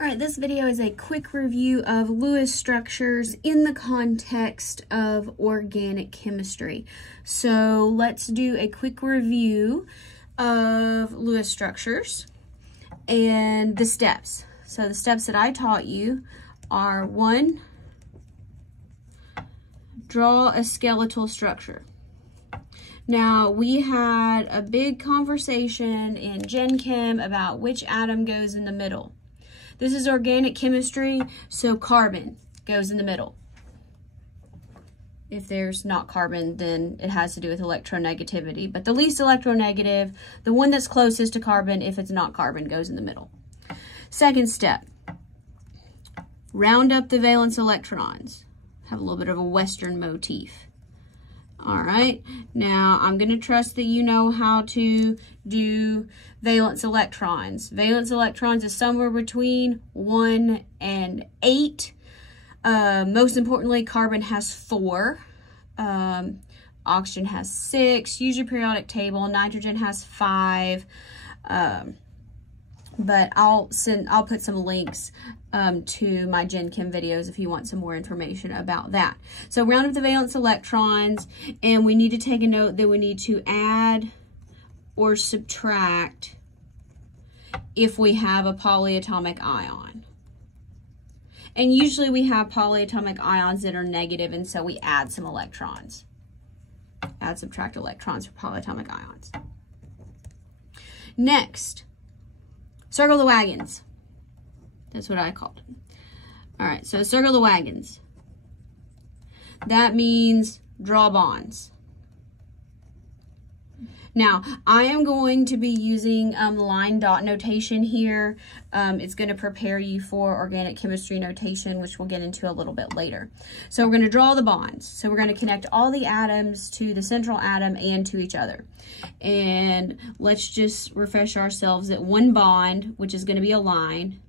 All right, this video is a quick review of Lewis structures in the context of organic chemistry. So let's do a quick review of Lewis structures and the steps. So the steps that I taught you are: 1, draw a skeletal structure. Now, we had a big conversation in Gen Chem about which atom goes in the middle. This is organic chemistry, so carbon goes in the middle. If there's not carbon, then it has to do with electronegativity. But the least electronegative, the one that's closest to carbon, if it's not carbon, goes in the middle. Second step, round up the valence electrons. Have a little bit of a Western motif. All right, now I'm going to trust that you know how to do valence electrons. Valence electrons is somewhere between 1 and 8. Most importantly, carbon has 4. Oxygen has 6. Use your periodic table. Nitrogen has 5. But I'll put some links to my Gen Chem videos if you want some more information about that. So round up the valence electrons, and we need to take a note that we need to add or subtract if we have a polyatomic ion. And usually we have polyatomic ions that are negative, and so we add some electrons. Add, subtract electrons for polyatomic ions. Next, circle the wagons. That's what I called it. All right, so circle the wagons. That means draw bonds. Now, I am going to be using line dot notation here. It's going to prepare you for organic chemistry notation, which we'll get into a little bit later. So we're going to draw the bonds. So we're going to connect all the atoms to the central atom and to each other. And let's just refresh ourselves that one bond, which is going to be a line,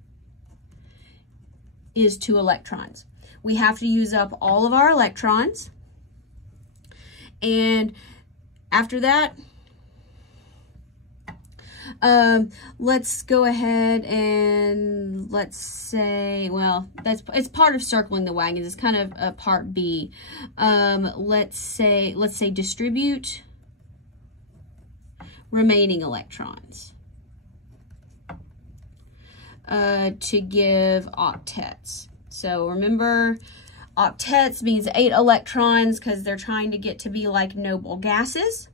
is 2 electrons. We have to use up all of our electrons. And after that, let's go ahead and let's say, well, it's part of circling the wagons. It's kind of a part B. Let's say distribute remaining electrons to give octets. So remember, octets means 8 electrons because they're trying to get to be like noble gases.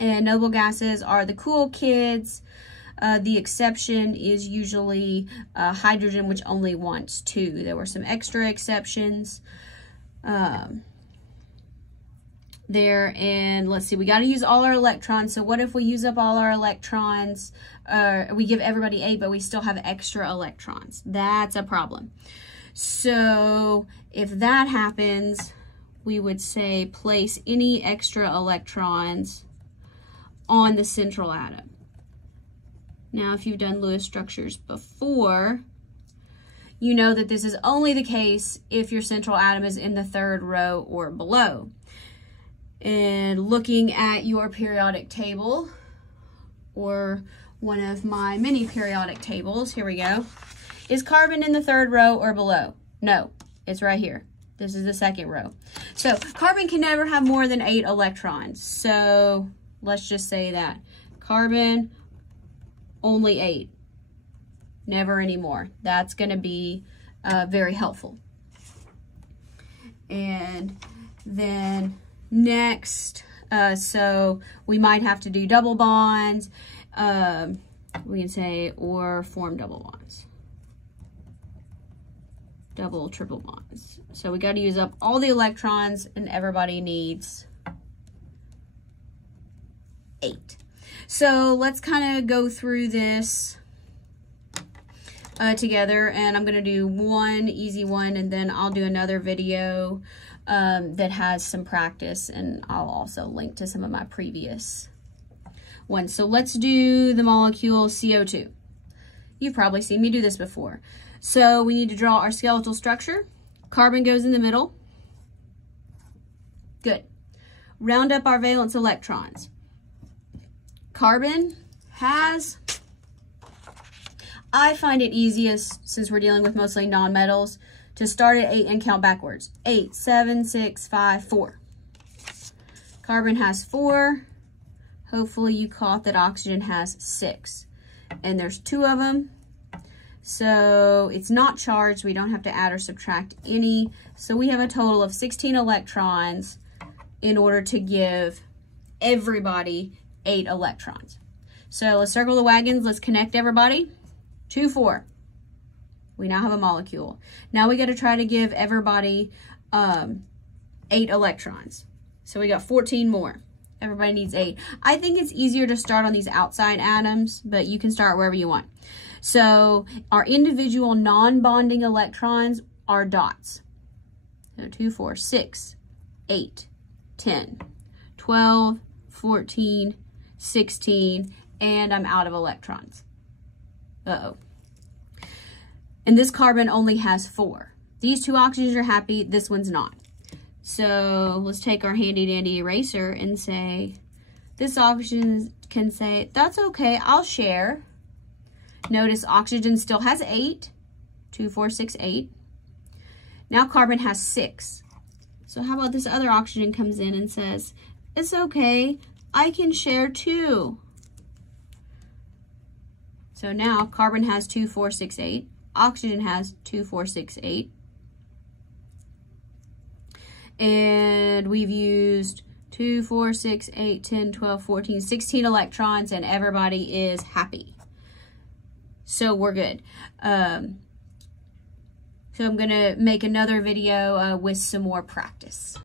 And noble gases are the cool kids. The exception is usually hydrogen, which only wants 2. There were some extra exceptions there. And let's see, we got to use all our electrons. So what if we use up all our electrons? We give everybody 8, but we still have extra electrons. That's a problem. So if that happens, we would say place any extra electrons on the central atom. Now, if you've done Lewis structures before, you know that this is only the case if your central atom is in the 3rd row or below. And looking at your periodic table, or one of my many periodic tables, here we go. Is carbon in the 3rd row or below? No, it's right here. This is the 2nd row. So carbon can never have more than 8 electrons. So let's just say that. Carbon, only 8. Never anymore. That's going to be very helpful. And then next, so we might have to do double bonds. We can say, or form double bonds. Double, triple bonds. So we got to use up all the electrons, and everybody needs 8. So let's kind of go through this together, and I'm going to do one easy one, and then I'll do another video that has some practice, and I'll also link to some of my previous ones. So let's do the molecule CO2. You've probably seen me do this before. So we need to draw our skeletal structure. Carbon goes in the middle. Good. Round up our valence electrons. Carbon has I find it easiest, since we're dealing with mostly non-metals, to start at 8 and count backwards. 8, 7, 6, 5, 4. Carbon has 4. Hopefully you caught that oxygen has 6. And there's 2 of them. So it's not charged. We don't have to add or subtract any. So we have a total of 16 electrons in order to give everybody 8 electrons. So let's circle the wagons. Let's connect everybody. 2, 4. We now have a molecule. Now we got to try to give everybody 8 electrons. So we got 14 more. Everybody needs 8. I think it's easier to start on these outside atoms, but you can start wherever you want. So our individual non-bonding electrons are dots. So 2, 4, 6, 8, 10, 12, 14, 16, and I'm out of electrons. Uh-oh. And this carbon only has 4. These 2 oxygens are happy, this one's not. So let's take our handy dandy eraser and say, this oxygen can say, that's okay, I'll share. Notice oxygen still has 8. 2, 4, 6, 8. Now carbon has 6. So how about this other oxygen comes in and says, it's okay, I can share too. So now carbon has 2, 4, 6, 8. Oxygen has 2, 4, 6, 8. And we've used 2, 4, 6, 8, 10, 12, 14, 16 electrons, and everybody is happy. So we're good. So I'm going to make another video with some more practice.